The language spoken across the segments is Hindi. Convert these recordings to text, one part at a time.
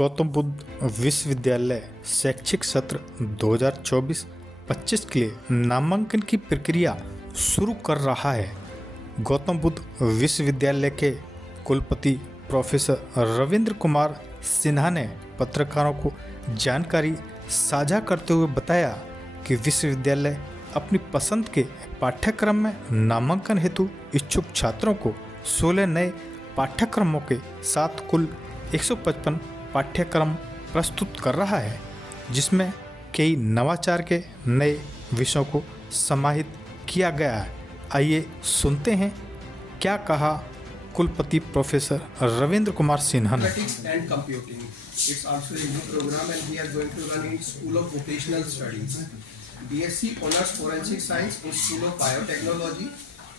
गौतम बुद्ध विश्वविद्यालय शैक्षिक सत्र 2024-25 के लिए नामांकन की प्रक्रिया शुरू कर रहा है। गौतम बुद्ध विश्वविद्यालय के कुलपति प्रोफेसर रविंद्र कुमार सिन्हा ने पत्रकारों को जानकारी साझा करते हुए बताया कि विश्वविद्यालय अपनी पसंद के पाठ्यक्रम में नामांकन हेतु इच्छुक छात्रों को 16 नए पाठ्यक्रमों के साथ कुल 155 पाठ्यक्रम प्रस्तुत कर रहा है, जिसमें कई नवाचार के नए विषयों को समाहित किया गया है। आइए सुनते हैं क्या कहा कुलपति प्रोफेसर रविंद्र कुमार सिन्हा ने। It's also a new program and we are going to run in School of Vocational Studies. BSc Honors Forensic Science in School of Biotechnology,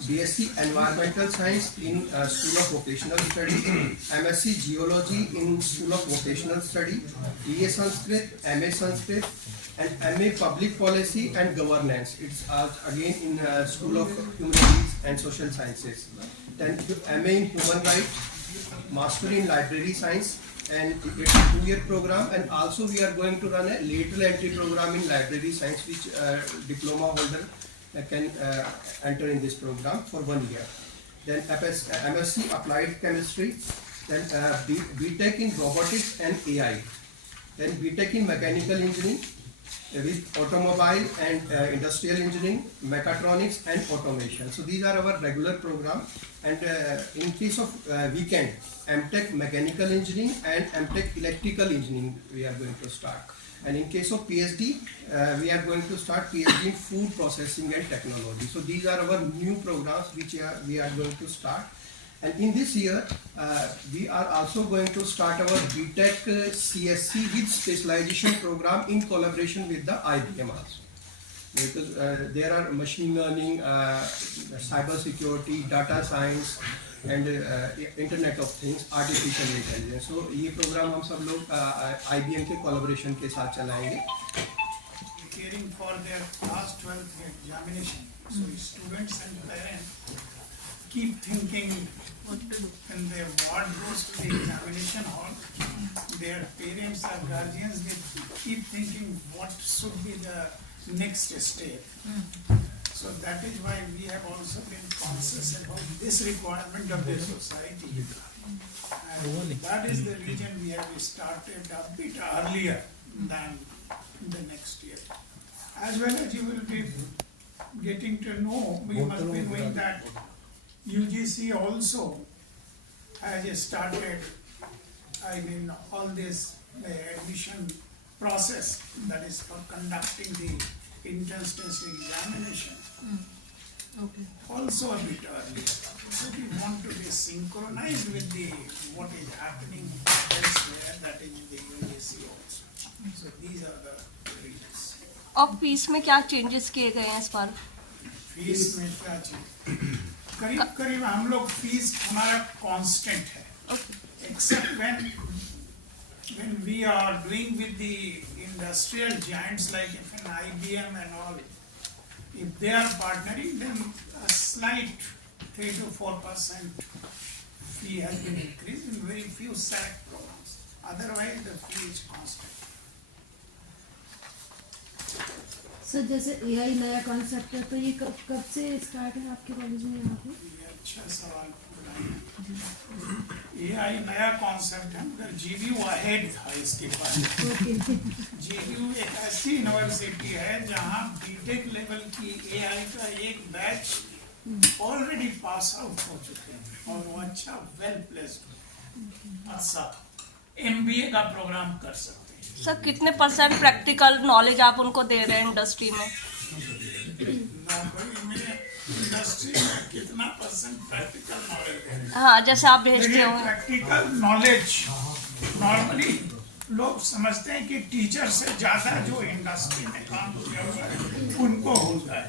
BSc Environmental Science in School of Vocational Studies, MSc Geology in School of Vocational Study, BA Sanskrit, MA Sanskrit, and MA Public Policy and Governance. It's again in School of Humanities and Social Sciences. Then MA in Human Rights, Master in Library Science, and it's a 2-year program, and also we are going to run a lateral entry program in library science, which diploma holder can enter in this program for 1 year. Then MSc Applied Chemistry, then BTech in Robotics and AI, then BTech in Mechanical Engineering with Automobile and Industrial Engineering, Mechatronics and Automation. So these are our regular program, and in case of weekend, MTech Mechanical Engineering and MTech Electrical Engineering we are going to start. And in case of PhD, we are going to start PhD in Food Processing and Technology. So these are our new programs which we are going to start. And in this year, we are also going to start our BTech CSC with specialization program in collaboration with the IBM also. Because there are machine learning, cyber security, data science, and Internet of Things, artificial intelligence. So ये program हम सब लोग IBM के collaboration के साथ चलाएंगे. Preparing for their class 12th examination. So students and parents keep thinking when their ward goes to the examination hall, their parents or guardians, they keep thinking what should be the next step. So that is why we have also been conscious about this requirement of the society. And that is the reason we have started a bit earlier than the next year. As well as you will be getting to know, we must be knowing that UGC also has started, all this admission process, that is for conducting the entrance test examination. Okay. Also a bit earlier. So we want to be synchronized with what is happening elsewhere, that is in the UGC also. So these are the reasons. अब फीस में क्या चेंजेस किए गए हैं इस बार? फीस में क्या चीज करीब हम लोग फीस हमारा कांस्टेंट है, accept when we are doing with the industrial giants like IBM and all, if they are partnering, then a slight 3 to 4% fee has been increased in very few select programs. Otherwise, the fee is constant. Sir जैसे AI नया कॉन्सेप्ट है, तो ये कब से स्टार्ट है आपके कॉलेज में यहाँ पे? ये अच्छा सवाल पूछा। AI नया कॉन्सेप्ट है, मगर GVU अहेड था इसके पास। GVU एक ऐसी यूनिवर्सिटी है जहाँ बीटेक लेवल की AI का एक बैच ऑलरेडी पास आउट हो चुके हैं और वो अच्छा वेल प्लेस्ड अच्छा MBA का प्रोग्राम कर सकते हैं। सर कितने % प्रैक्टिकल नॉलेज आप उनको दे रहे हैं इंडस्ट्री में? इंडस्ट्री में कितना % प्रैक्टिकल नॉलेज? हाँ, जैसे आप भेजते हो। प्रैक्टिकल नॉलेज नॉर्मली लोग समझते हैं कि टीचर से ज्यादा जो इंडस्ट्री में काम किया हुआ है उनको होता है,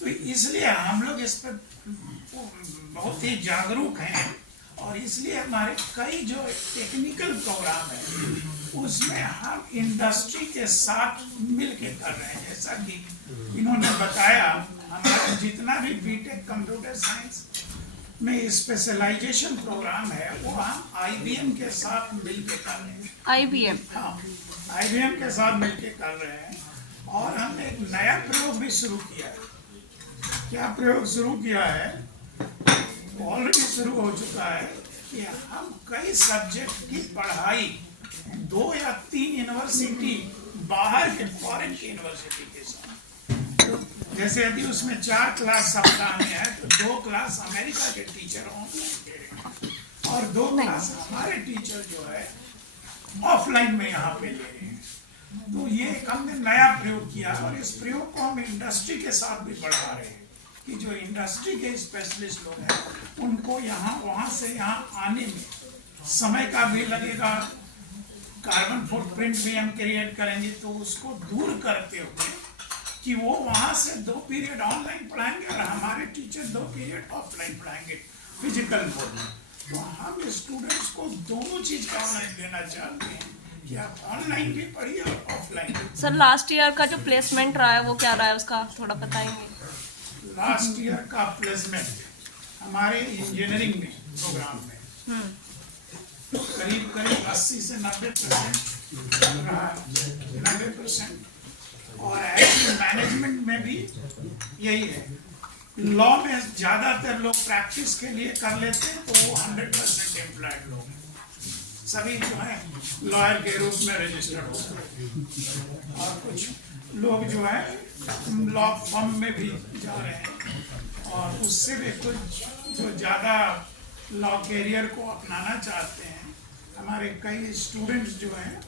तो इसलिए हम लोग इस पर बहुत ही जागरूक हैं और इसलिए हमारे कई जो टेक्निकल प्रोग्राम है उसमें हम इंडस्ट्री के साथ मिलके कर रहे हैं। जैसा कि इन्होंने बताया, हमारा जितना भी बीटेक कंप्यूटर साइंस में स्पेशलाइजेशन प्रोग्राम है वो हम IBM के साथ मिलके कर रहे हैं। IBM। हाँ, IBM के साथ मिलके कर रहे हैं। और हमने एक नया प्रयोग भी शुरू किया है। क्या प्रयोग शुरू किया है, ऑलरेडी शुरू हो चुका है कि हम कई सब्जेक्ट की पढ़ाई 2 या 3 यूनिवर्सिटी बाहर के फॉरेन की यूनिवर्सिटी के साथ, तो जैसे अभी उसमें 4 क्लास सप्ताह में है, तो 2 क्लास अमेरिका के टीचर ऑनलाइन दे रहे हैं और 2 क्लास हमारे टीचर जो है ऑफलाइन में यहाँ पे ले रहे हैं। तो ये एक हमने नया प्रयोग किया और इस प्रयोग को हम इंडस्ट्री के साथ भी बढ़ा रहे हैं कि जो इंडस्ट्री के स्पेशलिस्ट लोग हैं उनको यहाँ वहाँ से यहाँ आने में समय का भी लगेगा, कार्बन फुटप्रिंट भी हम क्रिएट करेंगे, तो उसको दूर करते हुए कि वो वहाँ से 2 पीरियड ऑनलाइन पढ़ाएंगे और हमारे टीचर 2 पीरियड ऑफलाइन पढ़ाएंगे फिजिकल मोड में। तो हम स्टूडेंट्स को दोनों चीज का ऑनलाइन देना चाहते हैं कि आप ऑनलाइन भी पढ़िए और ऑफलाइन भी। सर लास्ट ईयर का जो प्लेसमेंट रहा है वो क्या रहा है, उसका थोड़ा बताएंगे? लास्ट ईयर का प्लेसमेंट हमारे इंजीनियरिंग में प्रोग्राम में करीब 80 से 90% रहा, 90%। और ऐसे मैनेजमेंट में भी यही है। लॉ में ज्यादातर लोग प्रैक्टिस के लिए कर लेते हैं, तो वो 100% एम्प्लॉयड लोग हैं। सभी जो है लॉयर के रूप में रजिस्टर्ड होते हैं और कुछ लोग जो है लॉ फर्म में भी जा रहे हैं और उससे भी कुछ जो ज़्यादा लॉ कैरियर को अपनाना चाहते हैं। हमारे कई स्टूडेंट्स जो हैं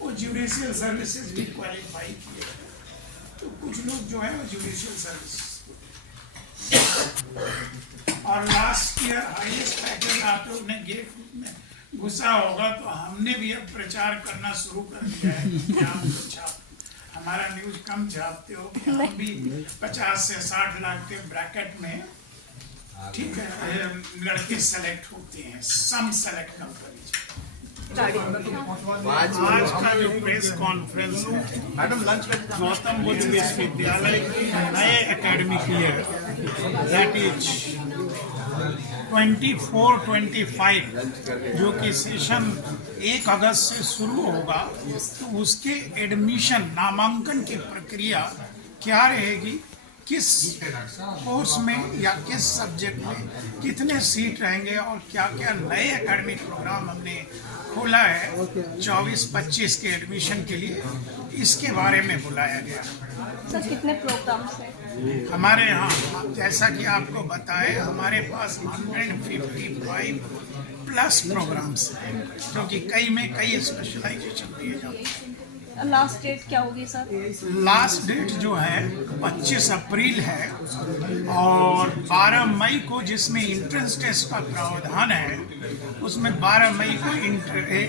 वो जुडिशियल सर्विसेज भी क्वालिफाई किए हैं, तो कुछ लोग जो है वो जुडिशियल सर्विसेज। और लास्ट ईयर हाईएस्ट पैकेज आप लोग ने गेट घुसा होगा, तो हमने भी अब प्रचार करना शुरू कर दिया है कि आप हमारा न्यूज कम छापते हो कि हम भी 50 से 60 लाख के ब्रैकेट में, ठीक है, लड़के सेलेक्ट होते हैं, सम सेलेक्ट कंपनीज। आज का जो प्रेस कॉन्फ्रेंस है मैडम लंच गौतम बुद्ध विश्वविद्यालय की नए एकेडमिक ईयर दैट इज 24-25 जो कि सेशन 1 अगस्त से शुरू होगा, तो उसके एडमिशन नामांकन की प्रक्रिया क्या रहेगी, किस कोर्स में या किस सब्जेक्ट में कितने सीट रहेंगे और क्या क्या नए एकेडमिक प्रोग्राम हमने खोला है 24-25 के एडमिशन के लिए, इसके बारे में बुलाया गया। सर कितने प्रोग्राम्स हैं हमारे यहाँ? जैसा कि आपको बताए, हमारे पास 155 प्लस प्रोग्राम्स हैं, क्योंकि कई में कई स्पेशलाइजेशन दिए जाते हैं। लास्ट डेट क्या होगी सर? लास्ट डेट जो है 25 अप्रैल है और 12 मई को, जिसमें इंट्रेंस टेस्ट का प्रावधान है, उसमें 12 मई को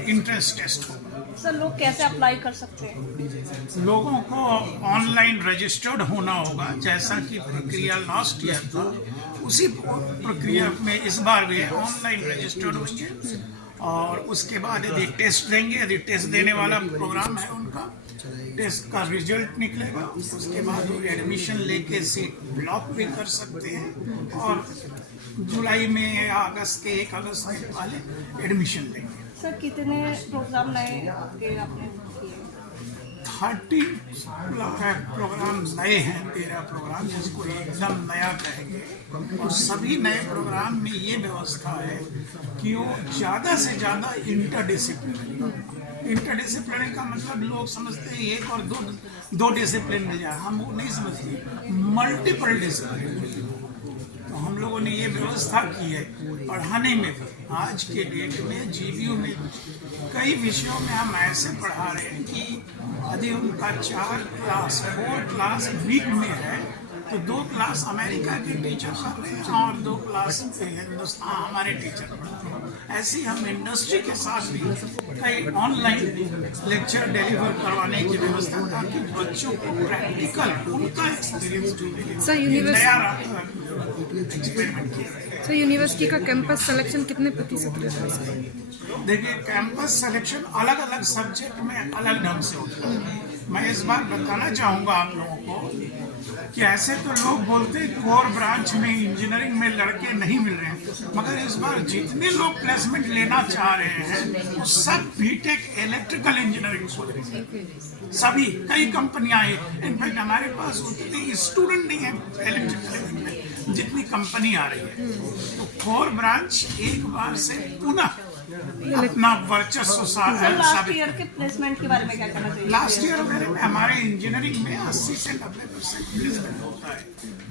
इंट्रेंस टेस्ट होगा। सर लोग कैसे अप्लाई कर सकते हैं? लोगों को ऑनलाइन रजिस्टर्ड होना होगा, जैसा कि प्रक्रिया लास्ट ईयर था उसी प्रक्रिया में इस बार भी ऑनलाइन रजिस्टर्ड होंगे और उसके बाद यदि टेस्ट देंगे, यदि टेस्ट देने वाला प्रोग्राम है उनका, टेस्ट का रिजल्ट निकलेगा, उसके बाद वो एडमिशन लेके सीट ब्लॉक भी कर सकते हैं और जुलाई में या अगस्त के 1 अगस्त में वाले एडमिशन लेंगे। सर कितने प्रोग्राम नए आपने किए? 30 प्रोग्राम नए हैं, 13 प्रोग्राम जिसको एकदम नया कहेंगे। और सभी नए प्रोग्राम में ये व्यवस्था है कि वो ज़्यादा से ज़्यादा इंटरडिसिप्लिनरी का मतलब लोग समझते हैं 1 और 2 डिसिप्लिन में जाए, हम वो नहीं समझते, मल्टीपल डिसिप्लिन। तो हम लोगों ने ये व्यवस्था की है पढ़ाने में भी। आज के डेट में जीबीयू में कई विषयों में हम ऐसे पढ़ा रहे हैं कि यदि उनका 4 क्लास वीक में है, तो 2 क्लास अमेरिका के टीचर कर रहे हैं और 2 क्लास हिंदुस्तान हमारे टीचर पढ़ते हैं। ऐसे हम इंडस्ट्री के साथ भी कई ऑनलाइन लेक्चर डिलीवर करवाने की व्यवस्था, ताकि बच्चों को प्रैक्टिकल उनका एक्सपीरियंस जो मिले। सर यूनिवर्सिटी का कैंपस सिलेक्शन कितने प्रतिशत रहता है? देखिए, कैंपस सिलेक्शन अलग अलग सब्जेक्ट में अलग ढंग से होता है। मैं इस बार बताना चाहूँगा आप लोगों को कि ऐसे तो लोग बोलते हैं कोर ब्रांच में इंजीनियरिंग में लड़के नहीं मिल रहे हैं, मगर इस बार जितने लोग प्लेसमेंट लेना चाह रहे हैं वो सब बीटेक इलेक्ट्रिकल इंजीनियरिंग को ले रहे हैं। सभी कई कंपनियां हैं, इनफैक्ट हमारे पास उतने स्टूडेंट नहीं है इलेक्ट्रिकल में जितनी कंपनी आ रही है। तो कोर ब्रांच एक बार से पुनः अपना वर्चस्व लास्ट साबित। ईयर के प्लेसमेंट के बारे में क्या कहना चाहिए? लास्ट ईयर वगैरह में हमारे इंजीनियरिंग में 80 से 90% प्लेसमेंट होता है।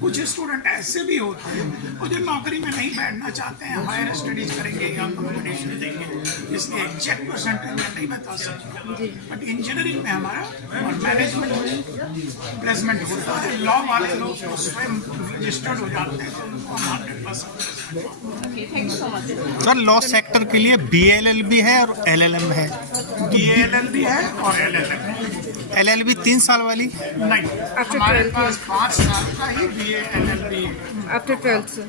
कुछ स्टूडेंट ऐसे भी होते हैं वो जो नौकरी में नहीं बैठना चाहते हैं, हायर स्टडीज करेंगे या कॉम्बिनेशन देंगे, इसलिए एग्जैक्ट परसेंटेज में नहीं बता सकते। बट इंजीनियरिंग में हमारा और मैनेजमेंट प्लेसमेंट होता है। लॉ वाले लोग तो स्वयं रजिस्टर्ड हो जाते हैं, तो उनको 100% okay, thank you so much. Sir law sector के लिए BLLB है और LLM है। DLLB है और LLM है। LLB 3 साल वाली नहीं, हमारे पास 5 साल का ही BA LLB है। After 12th, sir.